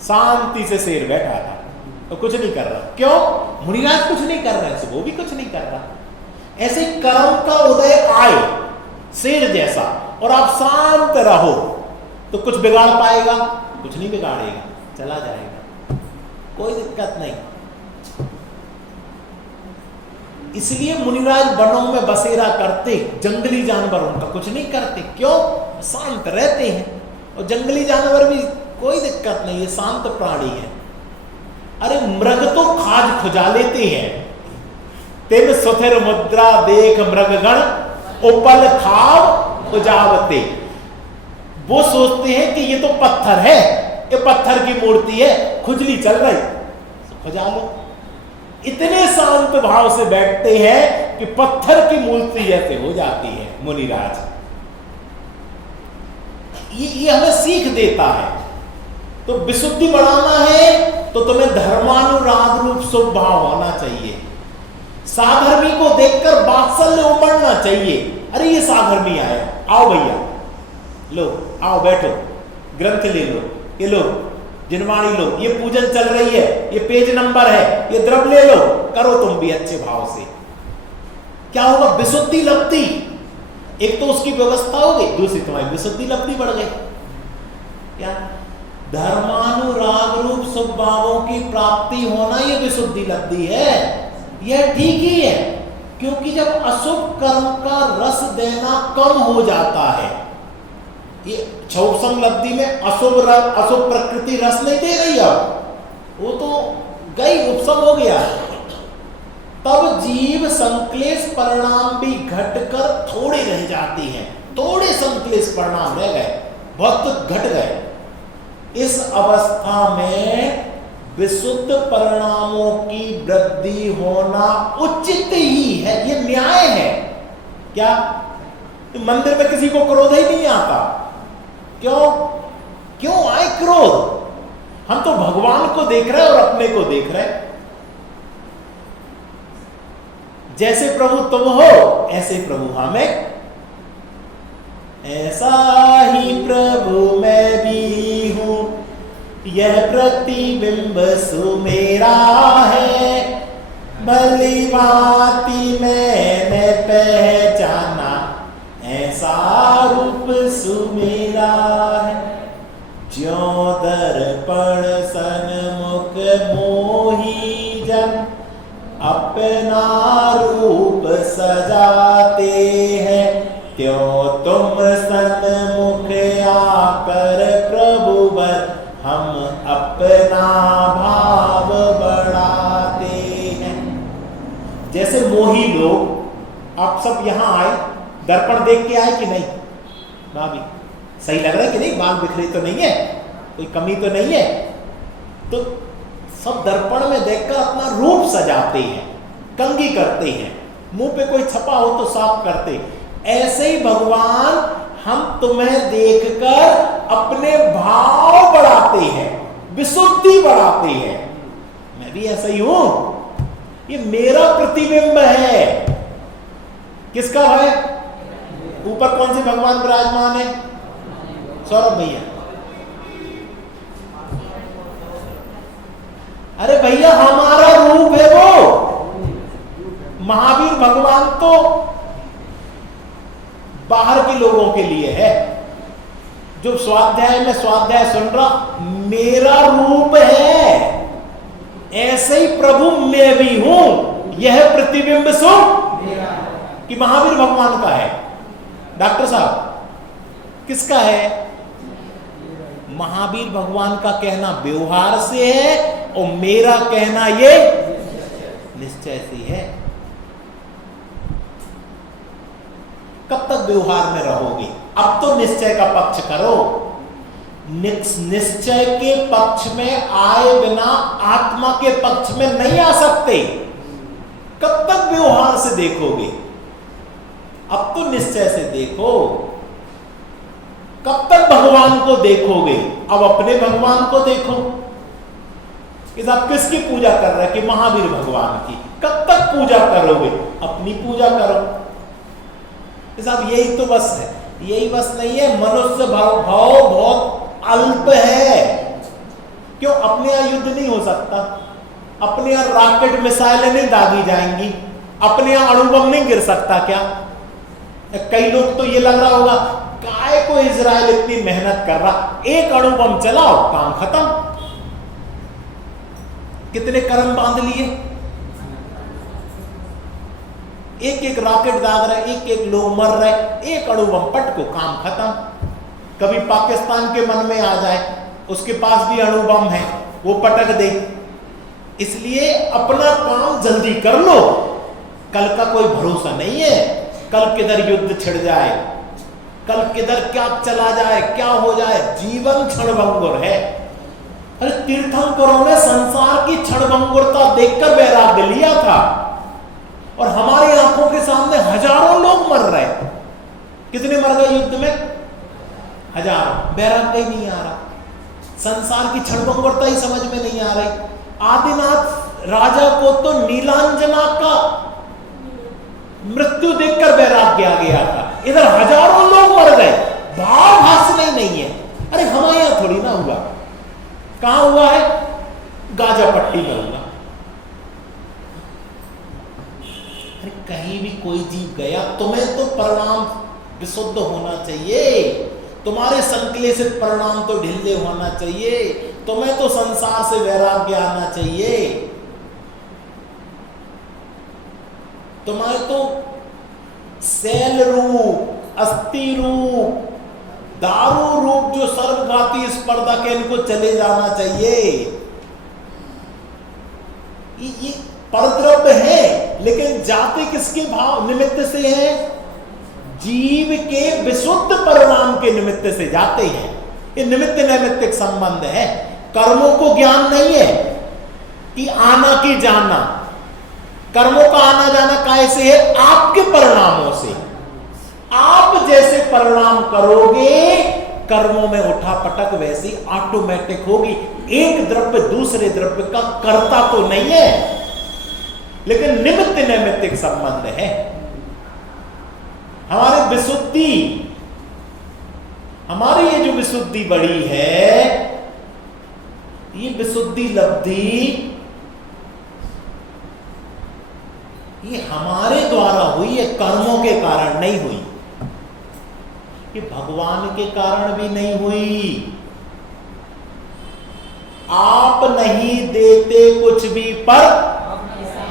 शांति से शेर बैठा था तो कुछ नहीं कर रहा। क्यों? मुनिराज कुछ नहीं कर रहे हैं, वो भी कुछ नहीं कर रहा। ऐसे कर्म का उदय आए शेर जैसा और आप शांत रहो तो कुछ बिगाड़ पाएगा? कुछ नहीं बिगाड़ेगा, चला जाएगा, कोई दिक्कत नहीं। इसलिए मुनिराज वनों में बसेरा करते, जंगली जानवर उनका कुछ नहीं करते। क्यों? शांत रहते हैं। और जंगली जानवर भी कोई दिक्कत नहीं है, शांत प्राणी है। अरे मृग तो खाज खुजा लेते हैं। तिन सुथिर मुद्रा देख मृगगण उपल खाव खुजावते। वो सोचते हैं कि ये तो पत्थर है, ये पत्थर की मूर्ति है, खुजली चल रही, खुजा लो। इतने शांत भाव से बैठते हैं कि पत्थर की मूर्ति जैसे हो जाती है मुनिराज। ये हमें सीख देता है। तो विशुद्धि बढ़ाना है तो तुम्हें धर्मानुराग रूप शुभ भाव होना चाहिए। साधर्मी को देखकर वात्सल्य उमड़ना चाहिए। अरे ये साधर्मी आया, आओ भैया, लो आओ बैठो, ग्रंथ ले लो, ये लो जिनवाणी लो, ये पूजन चल रही है, ये पेज नंबर है, ये द्रव्य ले लो, करो तुम भी अच्छे भाव से। क्या होगा? विशुद्धि लब्धि। एक तो उसकी व्यवस्था हो गई, दूसरी तुम्हारी विशुद्धि लब्धि बढ़ गई। क्या? धर्मानुराग रूप शुभ भावों की प्राप्ति होना ये विशुद्धि लब्धि है। यह ठीक ही है, क्योंकि जब अशुभ कर्म का रस देना कम हो जाता है, ये क्षयोपशम लब्धि में अशुभ प्रकृति रस नहीं दे रही, अब वो तो गई, उपशम हो गया। तब जीव संक्लेश परिणाम भी घटकर थोड़े रह जाती हैं। थोड़े संक्लेश परिणाम रह गए, बहुत घट गए। इस अवस्था में विशुद्ध परिणामों की वृद्धि होना उचित ही है, ये न्याय है। क्या? तो मंदिर में किसी को क्रोध ही नहीं आता। क्यों आए क्रोध? हम तो भगवान को देख रहे हैं और अपने को देख रहे हैं। जैसे प्रभु तुम हो ऐसे प्रभु हमें, ऐसा ही प्रभु मैं भी हूं, यह प्रतिबिंब सुमेरा है। भली भांति मैंने पहचाना, ऐसा रूप सुमेरा है। ज्यों दर्पण सन्मुख मोही जन अपना रूप सजाते हैं, त्यों तुम सन्मुख आकर प्रभु बर हम अपना भाव बढ़ाते हैं। जैसे मोही लोग, आप सब यहां आए, दर्पण देख के आए कि नहीं? भाभी सही लग रहा है कि नहीं? बाल बिखरे तो नहीं है, कोई कमी तो नहीं है? तो सब दर्पण में देखकर अपना रूप सजाते हैं, कंघी करते हैं। मुंह पे कोई छपा हो तो साफ करते। ऐसे ही भगवान हम तुम्हें देखकर अपने भाव बढ़ाते हैं, विशुद्धि बढ़ाते हैं। मैं भी ऐसा ही हूं, ये मेरा प्रतिबिंब है। किसका है? ऊपर कौन से भगवान विराजमान है? सौरभ भैया। अरे भैया हमारा रूप है वो। महावीर भगवान तो बाहर के लोगों के लिए है, जो स्वाध्याय में स्वाध्याय सुन रहा, मेरा रूप है। ऐसे ही प्रभु मैं भी हूं। यह प्रतिबिंब सो कि महावीर भगवान का है। डॉक्टर साहब किसका है? महावीर भगवान का कहना व्यवहार से है और मेरा कहना ये निश्चय से है। कब तक व्यवहार में रहोगे? अब तो निश्चय का पक्ष करो। निश्चय के पक्ष में आए बिना आत्मा के पक्ष में नहीं आ सकते। कब तक व्यवहार से देखोगे? अब तो निश्चय से देखो। कब तक भगवान को देखोगे? अब अपने भगवान को देखो कि आप किसकी पूजा कर रहे हैं? कि महावीर भगवान की। कब तक पूजा करोगे? अपनी पूजा करो। साहब यही तो बस है, यही बस नहीं है। मनुष्य भाव बहुत अल्प है। क्यों? अपने यहां युद्ध नहीं हो सकता, अपने यहां रॉकेट मिसाइलें नहीं दागी जाएंगी, अपने यहां अणुबम नहीं गिर सकता क्या? कई लोग तो ये लग रहा होगा काय को इजराइल इतनी मेहनत कर रहा, एक अणुबम चलाओ काम खत्म। कितने कर्म बांध लिए, एक एक रॉकेट दाग रहे, एक एक लोग मर रहे, एक अणुबम पटको काम खत्म। कभी पाकिस्तान के मन में आ जाए उसके पास भी अणुबम है, वो पटक दे। इसलिए अपना काम जल्दी कर लो, कल का कोई भरोसा नहीं है। कल किधर युद्ध छिड़ जाए, कल किधर क्या चला जाए, क्या हो जाए। जीवन क्षणभंगुर है। अरे तीर्थंकरों ने संसार की क्षणभंगुरता देखकर वैराग्य लिया था, और हमारी आंखों के सामने हजारों लोग मर रहे। कितने मर गए युद्ध में? हजारों। वैराग्य ही नहीं आ रहा, संसार की क्षणभंगुरता ही समझ में नहीं आ रही। आदिनाथ राजा को तो नीलांजना का मृत्यु देखकर वैराग्य आ गया था, इधर हजारों लोग मर गए, भाव भाषण ही नहीं है। अरे हमारे यहां थोड़ी ना हुआ, कहां हुआ है? गाजा पट्टी में हुआ। अरे कहीं भी कोई जीव गया, तुम्हें तो परिणाम विशुद्ध होना चाहिए, तुम्हारे संक्लेशित परिणाम तो ढीले होना चाहिए, तुम्हें तो संसार से वैराग्य आना चाहिए। तुम्हारे तो शैल रूप, अस्थि रूप, दारू रूप जो सर्वघाती स्पर्धा के इनको चले जाना चाहिए। ये परद्रव्य है, लेकिन जाते किसके भाव निमित्त से है? जीव के विशुद्ध परिणाम के निमित्त से जाते हैं। ये निमित्त नैमित्तिक संबंध है। कर्मों को ज्ञान नहीं है कि आना की जाना। कर्मों का आना जाना कैसे है? आपके परिणामों से। आप जैसे परिणाम करोगे, कर्मों में उठा पटक वैसी ऑटोमेटिक होगी। एक द्रव्य दूसरे द्रव्य का कर्ता तो नहीं है, लेकिन निमित्त नैमित्तिक संबंध है। हमारी विशुद्धि, हमारी ये जो विशुद्धि बड़ी है, ये विशुद्धि लब्धि ये हमारे द्वारा हुई है, कर्मों के कारण नहीं हुई। ये भगवान के कारण भी नहीं हुई। आप नहीं देते कुछ भी, पर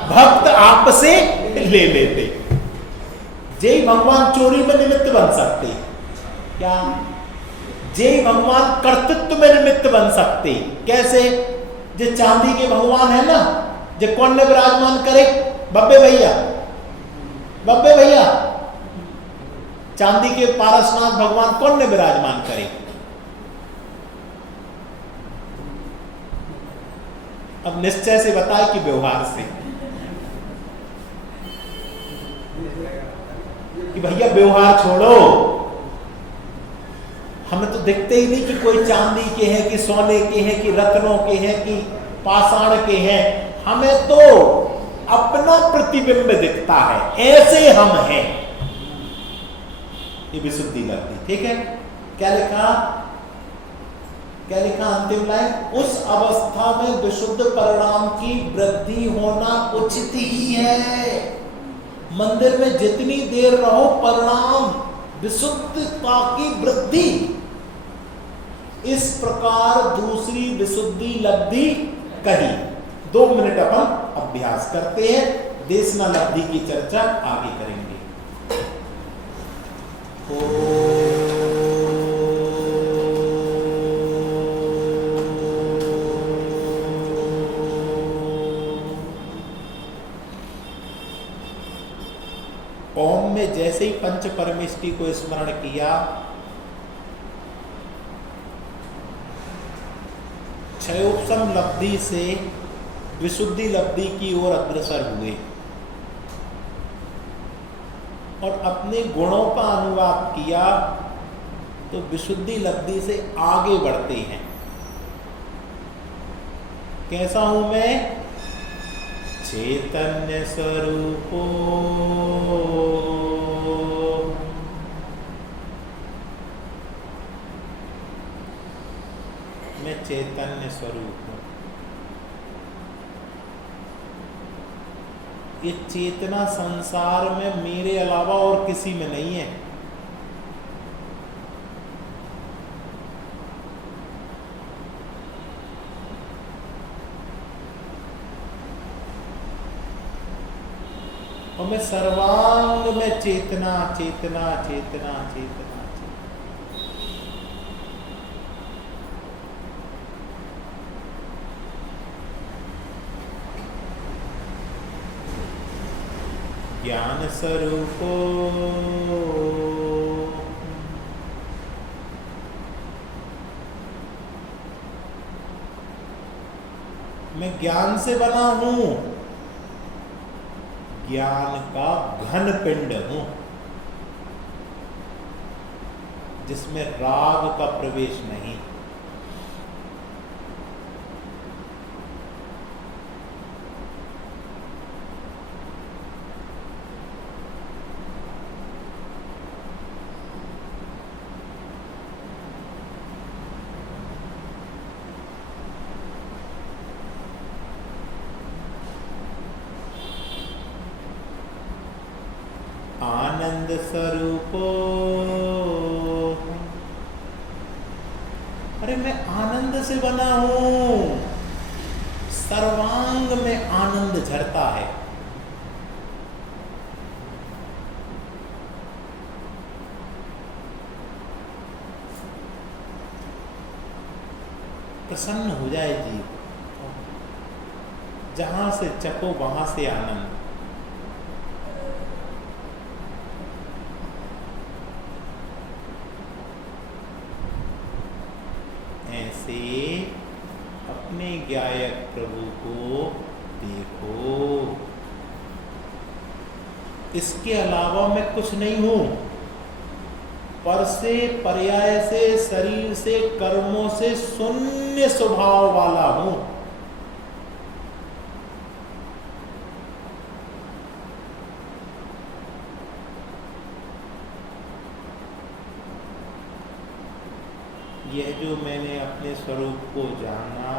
भक्त आपसे ले लेते। जय भगवान चोरी में निमित्त बन सकते क्या? जय भगवान कर्तृत्व में निमित्त बन सकते। कैसे? जो चांदी के भगवान है ना, जो कौन ने विराजमान करे? बब्बे भैया, बब्बे भैया, चांदी के पारसनाथ भगवान कौन ने विराजमान करे? अब निश्चय से बताए कि व्यवहार से? कि भैया व्यवहार छोड़ो, हमें तो दिखते ही नहीं कि कोई चांदी के हैं कि सोने के हैं कि रत्नों के हैं कि पाषाण के हैं, हमें तो अपना प्रतिबिंब दिखता है, ऐसे हम हैं। ये विशुद्धि लब्धि। ठीक है, क्या लिखा अंतिम लाइन, उस अवस्था में विशुद्ध परिणाम की वृद्धि होना उचित ही है। मंदिर में जितनी देर रहो, परिणाम विशुद्धता की वृद्धि। इस प्रकार दूसरी विशुद्धि लब्धि कही। 2 मिनट अपन अभ्यास करते हैं, देशना लब्धि की चर्चा आगे करेंगे। ओम में जैसे ही पंच परमेष्टि को स्मरण किया, क्षयोपशम लब्धि से विशुद्धि लब्धि की ओर अग्रसर हुए और अपने गुणों का अनुवाद किया, तो विशुद्धि लब्धि से आगे बढ़ते हैं। कैसा हूं मैं? चैतन्य स्वरूपो, मैं चैतन्य स्वरूप हूं। ये चेतना संसार में मेरे अलावा और किसी में नहीं है। और मैं सर्वांग में चेतना चेतना चेतना चेतना। ज्ञान स्वरूपो, मैं ज्ञान से बना हूं, ज्ञान का घन पिंड हूं, जिसमें राग का प्रवेश नहीं। आनंद स्वरूपो, अरे मैं आनंद से बना हूं, सर्वांग में आनंद झरता है। प्रसन्न हो जाए जीव, जहां से चखो वहां से आनंद। ऐसे अपने ज्ञायक प्रभु को देखो। इसके अलावा मैं कुछ नहीं हूं। पर से, पर्याय से, शरीर से, कर्मों से शून्य स्वभाव वाला हूं। यह जो मैंने अपने स्वरूप को जाना,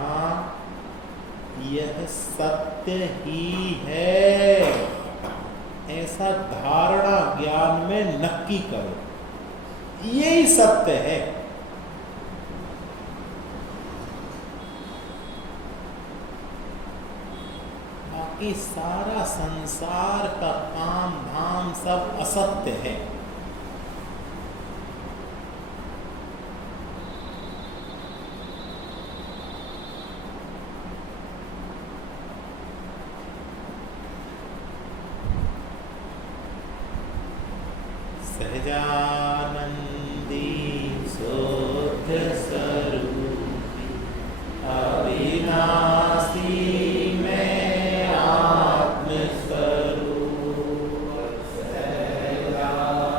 यह सत्य ही है, ऐसा धारणा ज्ञान में नक्की करो। यही सत्य है। बाकी सारा संसार का काम धाम सब असत्य है। सहजानंदी शुद्ध स्वरूपी अविनाशी में आत्म स्वरूप सहजानंदी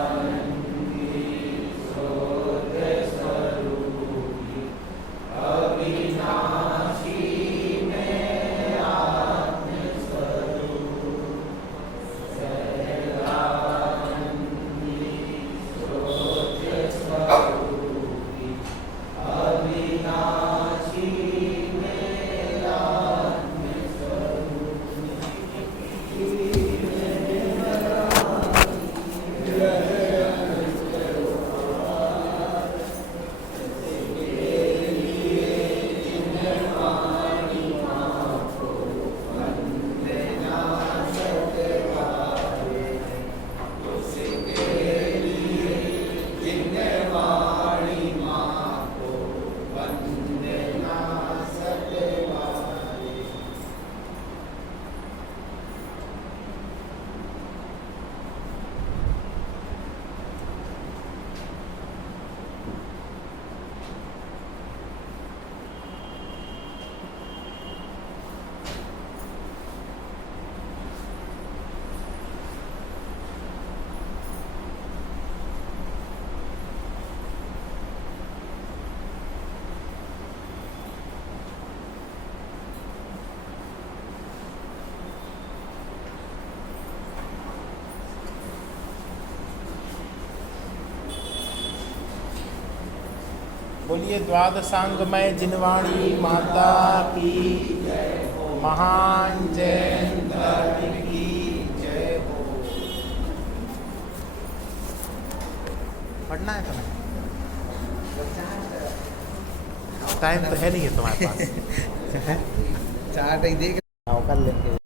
बोलिए द्वादशांगमय जिनवाणी माता की महान जैन धर्म की जय हो। पढ़ना है तुम्हें? टाइम तो है नहीं है तुम्हारे पास। चार्ट ही देख कर लेंगे।